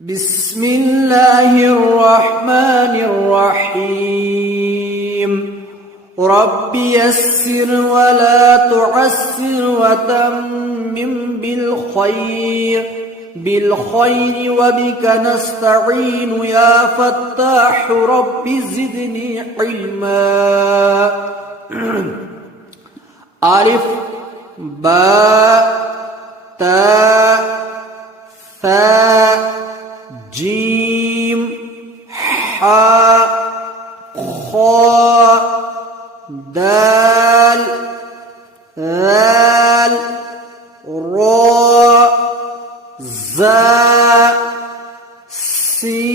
بسم الله الرحمن الرحيم رب يسر ولا تعسر وتمم بالخير وبك نستعين يا فتاح رب زدني علما ألف باء تاء ثاء جيم حاء خاء دال ذال راء زاء سين